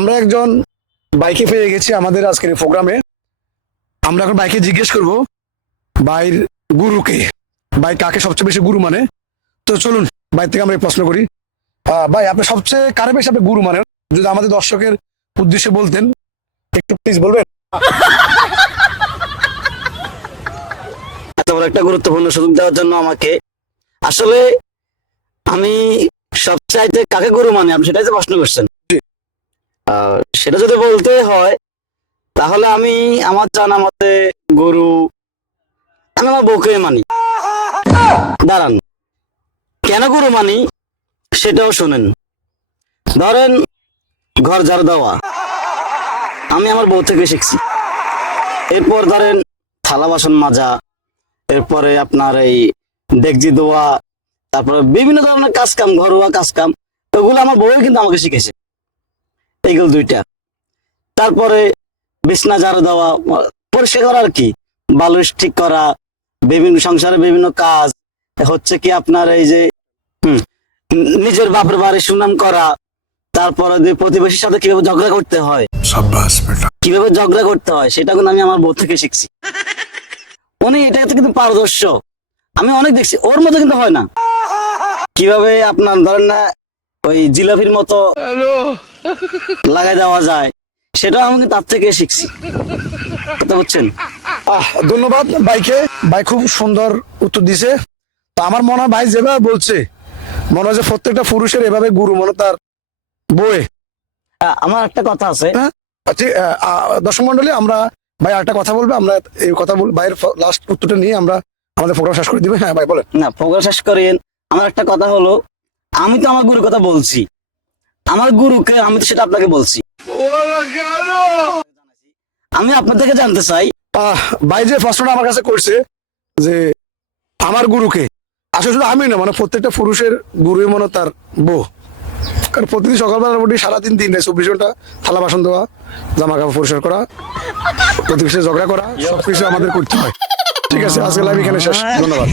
আমরা একজন বাইকে পেয়ে গেছি আমাদের আজকের প্রোগ্রামে। আমরা এখন বাইকে জিজ্ঞেস করব, বাইর গুরুকে। ভাই কাকে সবচেয়ে বেশি গুরু মানে? তো চলুন ভাই থেকে আমরা প্রশ্ন করি। ভাই, আপনি সবচেয়ে কারে বেশি আপনি গুরু মানেন? যদি আমাদের দর্শকের উদ্দেশ্যে বলতেন, একটু প্লিজ বলবেন? বড় একটা গুরুত্বপূর্ণ সুযোগ দেওয়ার জন্য আমাকে। আসলে আমি সবচাইতে কাকে গুরু মানে আপনি সেটাই তো প্রশ্ন করছেন। সেটা যদি বলতে হয়, তাহলে আমি আমার জানা মতে গরু আমি আমার বউকে মানি। দাঁড়ান, কেন গুরু মানি সেটাও শোনেন। ধরেন ঘর ঝাড়ু দেওয়া, আমি আমার বউ থেকে শিখছি। এরপর ধরেন থালা বাসন মাজা, এরপরে আপনার এই ডেকজি দোয়া, তারপরে বিভিন্ন ধরনের কাজ কাম ঘরোয়া কাজ কাম ওগুলো আমার বউ কিন্তু আমাকে শিখেছে। এইগুলো দুইটা। তারপরে বিছনা ঝাড়ু দেওয়া পরিষ্কার করা আর কি। বালুস ঠিক করা বিভিন্ন সংসারে বিভিন্ন কাজ। হচ্ছে কি আপনার এই যে হুম, নিজের বাপের বাড়ি সুনাম করা। তারপরে যে প্রতিবেশীর সাথে কীভাবে ঝগড়া করতে হয়। কীভাবে ঝগড়া করতে হয় সেটা কিন্তু আমি আমার বউ থেকে শিখছি। উনি এটাতে কিন্তু পারদর্শ। আমি অনেক দেখছি ওর মতো কিন্তু হয় না। কীভাবে আপনার ধরেন না ওই জিলাপির মতো লাগাই দেওয়া যায় সেটাও আমি তার থেকে শিখছি। কথা বুঝছেন? আহ ধন্যবাদ ভাইকে। ভাই খুব সুন্দর উত্তর দিছে। তো আমার মনে হয় ভাই যেভাবে বলছে মনে হয় যে প্রত্যেকটা পুরুষের এভাবে গুরু মনে তার বয়ে আমার একটা কথা আছে। আহ, দর্শক মন্ডলী আমরা ভাই একটা কথা বলবে আমরা এই কথা বল ভাইয়ের লাস্ট উত্তরটা নিয়ে আমরা আমাদের প্রোগ্রাম শেষ করে দিবে। হ্যাঁ ভাই বলেন। না প্রোগ্রাম শেষ করেন। আমার একটা কথা হলো আমি তো আমার গুরুর কথা বলছি। আমার গুরুকে আমি তো সেটা আপনাকে বলছি। আমি আপনার থেকে জানতে চাই ভাই যে প্রশ্নটা আমার কাছে করছে যে আমার গুরুকে, আসলে শুধু আমি না মানে প্রত্যেকটা পুরুষের গুরুই মনে তার বউ। কারণ প্রতিদিন সকালবেলা মোটামুটি সারাদিন দিন নেই, চব্বিশ ঘণ্টা থালা বাসন দেওয়া জামা কাপড় পরিষ্কার করা প্রতিবেশী ঝগড়া করা, সবকিছু আমাদের করতে হয়। ঠিক আছে আজকে লাইভ এখানে শেষ, ধন্যবাদ।